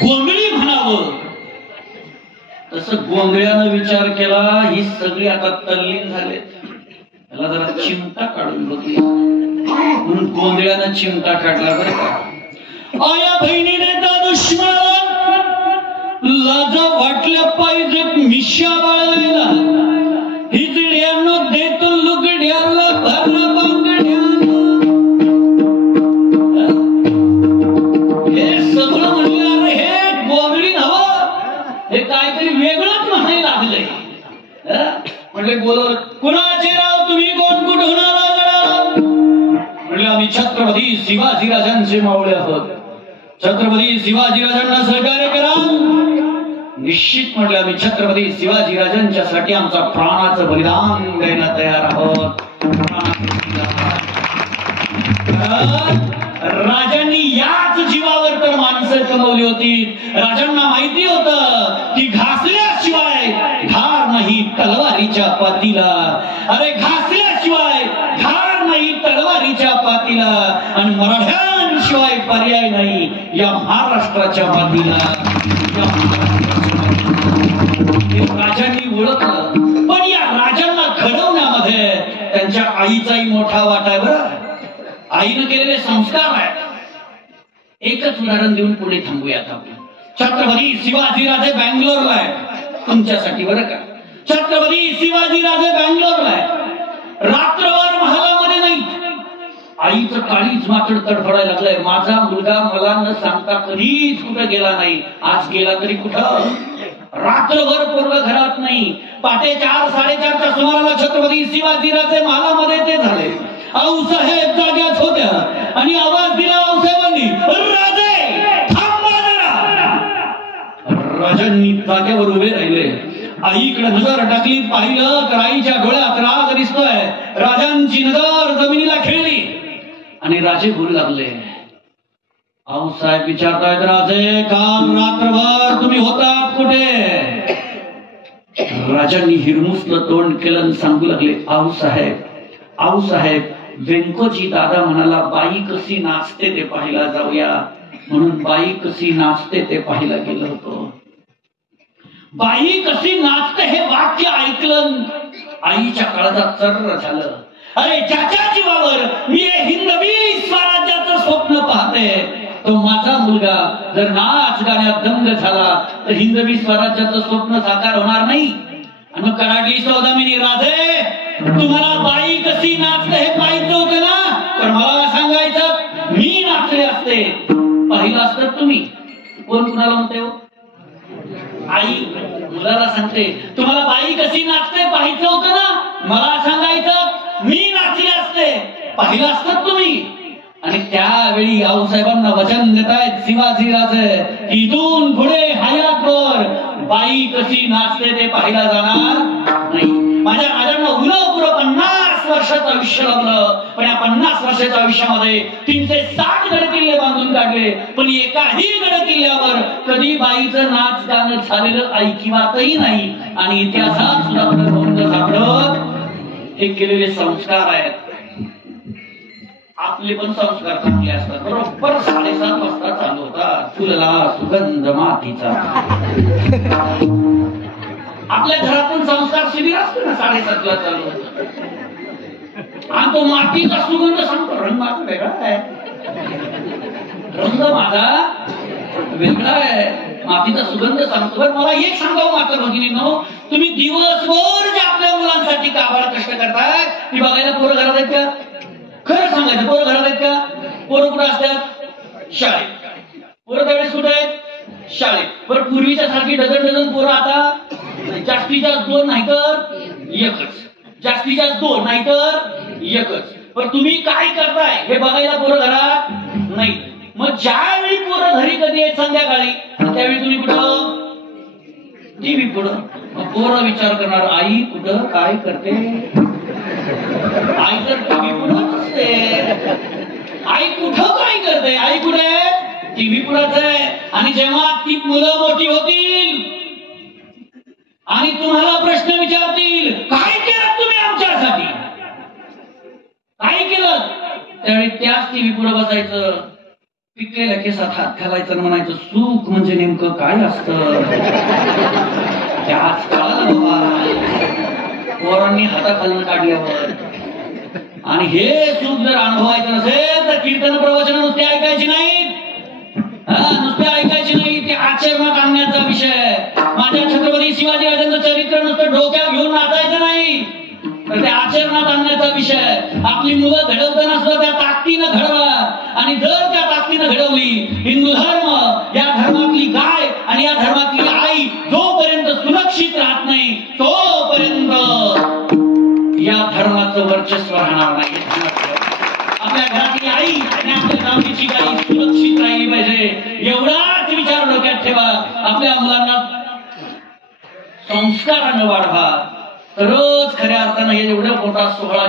गोंधळी म्हणावं तसं गोंधळ्यानं विचार केला, ही सगळी आता तल्लीन झालेत, त्याला जरा चिमटा काढून बघूया म्हणून गोंधळ्यानं चिमटा काढला. बरं का आया बहिणीने दुश्मनाला लाजा वाटल्या पाहिजेत मिशा बाळगायला, हिजड्यानं देतो लुगड्याला भरला बांगड्यानं. हे सगळं म्हणलं अरे हे गोंधळी नव्हं, हे काहीतरी वेगळंच म्हणायला लागलंय. म्हणले बोलव, कुणाचे राव तुम्ही, कोण कुठून आला? म्हणले आम्ही छत्रपती शिवाजीराजांचे मावळे आहोत, छत्रपती शिवाजीराजांना सहकार्य करा. निश्चित म्हणले आम्ही छत्रपती शिवाजीराजांच्यासाठी आमचा प्राणाचं बलिदान द्यायला तयार आहोत. राजांनी याच जीवावर तर माणसं कमवली होती. राजांना माहिती होतं की घासल्याशिवाय धार नाही तलवारीच्या पातीला. अरे घासल्याशिवाय धार नाही तलवारीच्या पातीला, आणि मराठ्यांशिवाय पर्याय नाही या महाराष्ट्राच्या मातीला. राजांनी ओळखलं, पण या राजांना घडवण्यामध्ये त्यांच्या आईचाही मोठा वाटा आहे. बरं, आईनं केलेले संस्कार आहेत. एकच उदाहरण देऊन पुढे थांबूयात आपण. छत्रपती शिवाजीराजे बँगलोरला आहे तुमच्यासाठी. बरं का, छत्रपती शिवाजीराजे बँगलोरला आहे, रात्रभर महालामध्ये नाही. आईचं काळीच मात्र तडफडायला लागलंय. माझा मुलगा मला न सांगता कधीच कुठं गेला नाही, आज गेला तरी कुठं. रात्रभर पोरग घरात नाही. पहाटे 4-4:30च्या सुमाराला छत्रपती शिवाजीराजे महालामध्ये ते झाले. आऊसाहेब जाग्यात होत्या आणि आवाज दिला आऊसाहेबांनी, राजे थांबा जरा. राजांनी जाग्यावर उभे राहिले. आईकडे नजर टाकली, पाहिलं तर आईच्या डोळ्यात राग दिसतोय. राजांची नजर जमिनीला खेळली आणि राजे बोलू लागले. आऊसाहेब विचारतायत, राजे काल रात्रभर तुम्ही होतात कुठे? राजांनी हिरमुसलं तोंड केलं आणि सांगू लागले, आऊसाहेब व्यंकोजी दादा म्हणाला बाई कशी नाचते ते पाहायला जाऊया, म्हणून बाई कशी नाचते ते पाहायला गेलो होतो. बाई कशी नाचते हे वाक्य ऐकलं, आईच्या काळजात चर्र झालं. अरे ज्याच्या जीवावर मी हिंदवी स्वराज्याचं स्वप्न पाहते, तो माझा मुलगा जर नाच गाण्यात दंग झाला तर हिंदवी स्वराज्याचं स्वप्न साकार होणार नाही. आणि मग कराडली सौदामिनी, राजे तुम्हाला बाई कशी नाचते हे पाहिजे होतं ना, तर मला सांगायचं मी नाचले असते. पाहिलं असतं तुम्ही. कोण कुणाला म्हणते हो? आई मुलाला सांगते, तुम्हाला बाई कशी नाचते पाहिजे होतं ना, मला सांगायचं मी नाचले असते. पाहिलं असतं तुम्ही. आणि त्यावेळी आऊसाहेबांना वचन देतायत शिवाजीराजे, इथून पुढे हयातभर बाई कशी नाचते ते पाहायला जाणार नाही. माझ्या राजांना उरं 50 वर्षाचं आयुष्य लाभलं, पण या 50 वर्षाच्या आयुष्यामध्ये 360 गड किल्ले बांधून काढले, पण एकाही गड किल्ल्यावर कधी बाईचं नाच गाणं झालेलं ऐकिवातही नाही. आणि इतिहासात सुद्धा नोंद सापडत. हे केलेले संस्कार आहेत. आपले पण संस्कार चांगले असतात. बरोबर 7:30 वाजता चालू होता फुलला सुगंध मातीचा. आपल्या घरातून संस्कार शिबिर असतं ना, 7:30ला चालू होतं. आणि तो मातीचा सुगंध सांगतो, रंग माझा वेगळा आहे, रंग माझा वेगळा आहे, मातीचा सुगंध सांगतो. बरं मला एक सांगावं मात्र भगिनींनो, तुम्ही दिवसभर जे आपल्या मुलांसाठी काबाड कष्ट करताय ती बघायला पोरं घरात आहेत का? खरं सांगायचं, पोरं घरात आहेत का? पोरं कुठं असतात? शाळेत. पोरं त्यावेळेस कुठे आहेत? शाळेत. बरं पूर्वीच्या सारखी डझन पोरं आता जास्तीत जास्त 2 नाही तर एकच, जास्तीत जास्त 2 नाही तर एकच. पण तुम्ही काय करताय हे बघायला पोरं घरात नाही. मग ज्यावेळी पोरं घरी कधी आहेत संध्याकाळी, त्यावेळी तुम्ही कुठं? टीव्ही पुढं. मग पोरं विचार करणार, आई कुठं काय करते? आई तर टीव्ही पुढंच असते. आई कुठं काय करते? आई कुठे? टीव्ही पुढंच आहे. आणि जेव्हा ती मुलं मोठी होतील आणि तुम्हाला प्रश्न विचारतील, काय केलं तुम्ही आमच्यासाठी, काय केलं, त्यावेळी त्याच टीव्ही पुढे बसायचं. पिकलेल्या केसात हात घालायचं आणि म्हणायचं सुख म्हणजे नेमकं काय असतं ते आज कळालं बाबा पोरांनी हाताखालून काढल्यावर. आणि हे सुख जर अनुभवायचं नसेल तर कीर्तन प्रवचन नुसते ऐकायची नाहीत, नुसते ऐकायची नाही, ते आचरणात आणण्याचा विषय. माझ्या छत्रपती शिवाजी राजांचं चरित्र नुसतं डोक्यात घेऊन नाचायचं नाही, तर ते आचरणात आणण्याचा विषय. आपली मुलं घडवताना सुद्धा त्या ताकदीनं घडवा. आणि जर त्या ताकदीनं घडवली, हिंदू धर्म या धर्मातली गाय आणि या धर्मातली आई जोपर्यंत सुरक्षित राहत नाही तोपर्यंत या धर्माचं वर्चस्व राहणार नाही. आपल्या घरातली आई आणि आपल्या जातीची गाय सुरक्षित राहिली पाहिजे, एवढाच विचार डोक्यात ठेवा. आपल्या मुलांना संस्कारानं वाढवा, तरच खऱ्या अर्थानं हे एवढं मोठा सोहळा